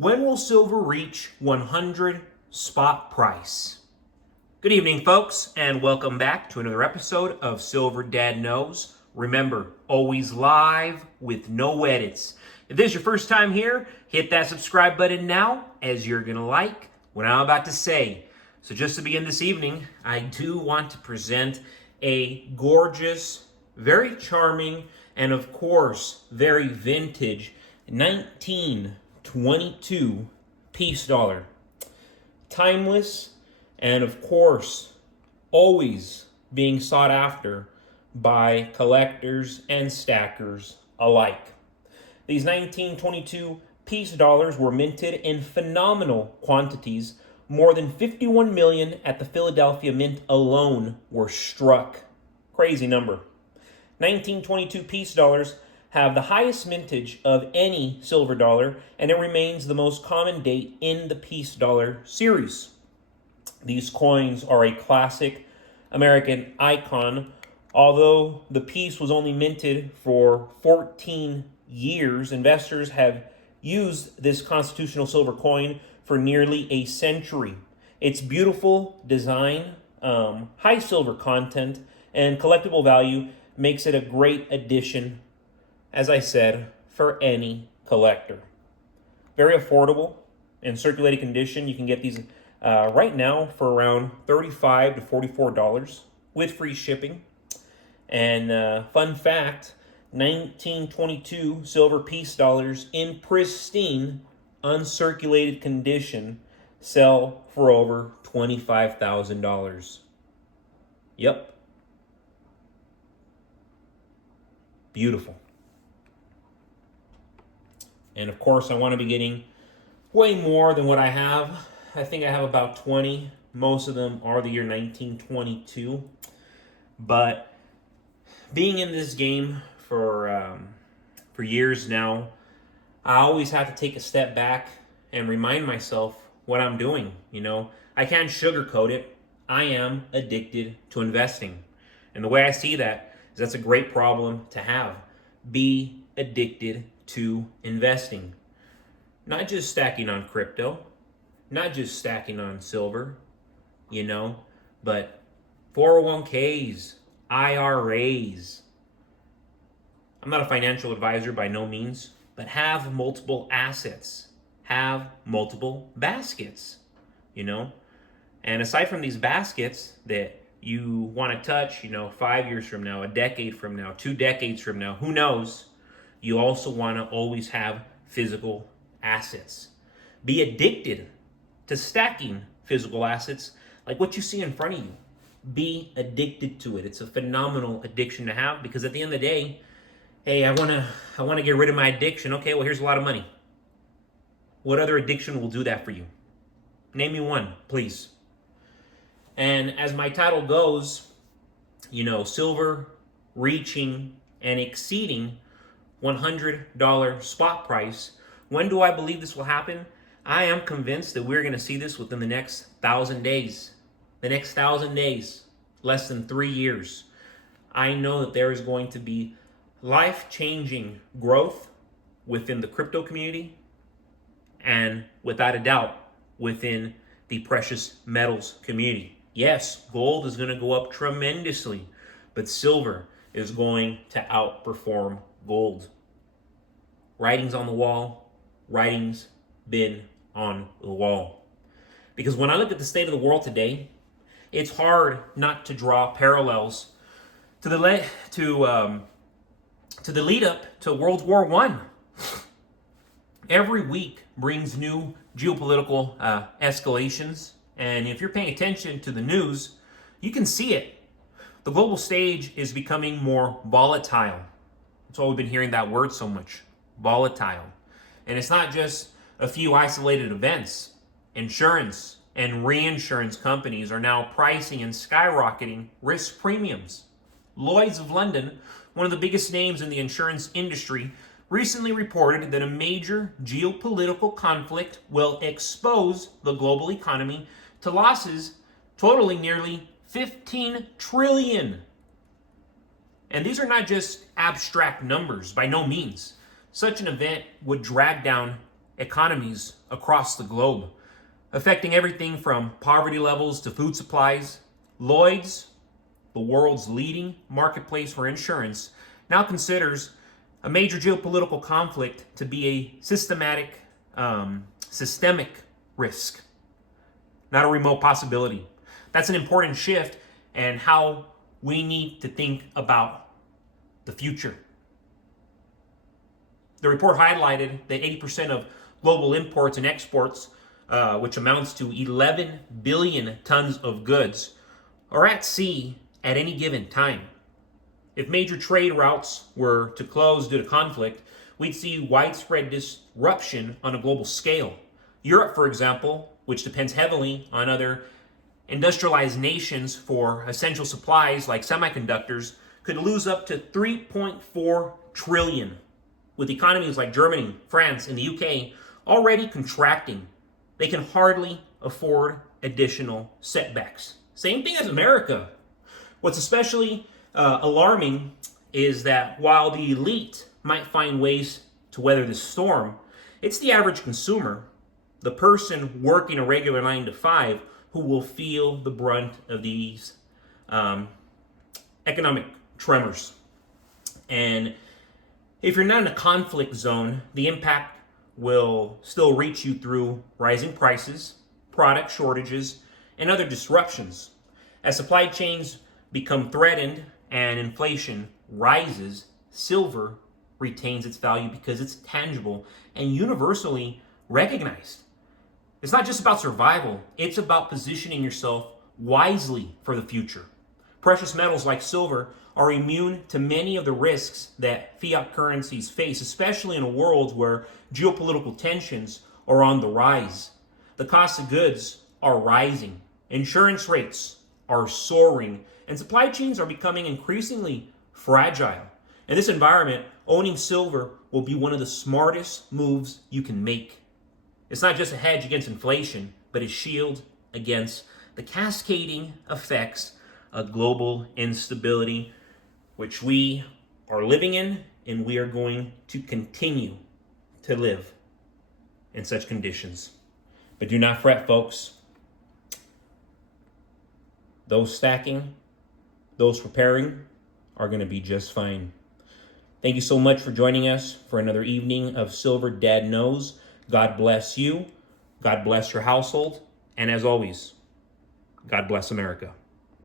When will silver reach 100 spot price? Good evening, folks, and welcome back to another episode of Silver Dad Knows. Remember, always live with no edits. If this is your first time here, hit that subscribe button now, as you're going to like what I'm about to say. So just to begin this evening, I do want to present a gorgeous, very charming, and of course, very vintage 1922 peace dollar. Timeless and of course, always being sought after by collectors and stackers alike. These 1922 peace dollars were minted in phenomenal quantities. More than 51 million at the Philadelphia Mint alone were struck. Crazy number. 1922 peace dollars have the highest mintage of any silver dollar, and it remains the most common date in the peace dollar series. These coins are a classic American icon. Although the piece was only minted for 14 years, investors have used this constitutional silver coin for nearly a century. Its beautiful design, high silver content, and collectible value makes it a great addition, as I said, for any collector. Very affordable in circulating condition. You can get these right now for around $35 to $44 with free shipping. And fun fact, 1922 silver peace dollars in pristine, uncirculated condition sell for over $25,000. Yep. Beautiful. And of course, I want to be getting way more than what I have. I think I have about 20. Most of them are the year 1922. But being in this game for years now, I always have to take a step back and remind myself what I'm doing. You know, I can't sugarcoat it. I am addicted to investing. And the way I see that is that's a great problem to have. Be addicted to investing. Not just stacking on crypto, not just stacking on silver, but 401ks, IRAs. I'm not a financial advisor by no means, but have multiple assets, have multiple baskets, And aside from these baskets that you want to touch, 5 years from now, a decade from now, 2 decades from now, who knows? You also want to always have physical assets. Be addicted to stacking physical assets like what you see in front of you. Be addicted to it. It's a phenomenal addiction to have because at the end of the day, hey, I want to get rid of my addiction. Okay, well, here's a lot of money. What other addiction will do that for you? Name me one, please. And as my title goes, silver reaching and exceeding $100 spot price. When do I believe this will happen? I am convinced that we're going to see this within the next 1,000 days. The next 1,000 days, less than 3 years. I know that there is going to be life-changing growth within the crypto community and, without a doubt, within the precious metals community. Yes, gold is going to go up tremendously, but silver is going to outperform gold. Writing's on the wall. Writing's been on the wall. Because when I look at the state of the world today, it's hard not to draw parallels to the lead up to World War I. Every week brings new geopolitical escalations, and if you're paying attention to the news, you can see it. The global stage is becoming more volatile. That's why we've been hearing that word so much, volatile. And it's not just a few isolated events. Insurance and reinsurance companies are now pricing and skyrocketing risk premiums. Lloyd's of London, one of the biggest names in the insurance industry, recently reported that a major geopolitical conflict will expose the global economy to losses totaling nearly 15 trillion. And these are not just abstract numbers, by no means. Such an event would drag down economies across the globe, affecting everything from poverty levels to food supplies. Lloyd's, the world's leading marketplace for insurance, now considers a major geopolitical conflict to be a systemic risk, not a remote possibility. That's an important shift and how we need to think about the future. The report highlighted that 80% of global imports and exports, which amounts to 11 billion tons of goods, are at sea at any given time. If major trade routes were to close due to conflict, we'd see widespread disruption on a global scale. Europe, for example, which depends heavily on other industrialized nations for essential supplies like semiconductors, could lose up to 3.4 trillion, with economies like Germany, France, and the UK already contracting. They can hardly afford additional setbacks. Same thing as America. What's especially alarming is that while the elite might find ways to weather this storm, it's the average consumer, the person working a regular 9 to 5, who will feel the brunt of these economic tremors. And if you're not in a conflict zone, the impact will still reach you through rising prices, product shortages, and other disruptions. As supply chains become threatened and inflation rises, silver retains its value because it's tangible and universally recognized. It's not just about survival, it's about positioning yourself wisely for the future. Precious metals like silver are immune to many of the risks that fiat currencies face, especially in a world where geopolitical tensions are on the rise. The cost of goods are rising, insurance rates are soaring, and supply chains are becoming increasingly fragile. In this environment, owning silver will be one of the smartest moves you can make. It's not just a hedge against inflation, but a shield against the cascading effects of global instability, which we are living in, and we are going to continue to live in such conditions. But do not fret, folks. Those stacking, those preparing are going to be just fine. Thank you so much for joining us for another evening of Silver Dad Knows. God bless you. God bless your household. And as always, God bless America.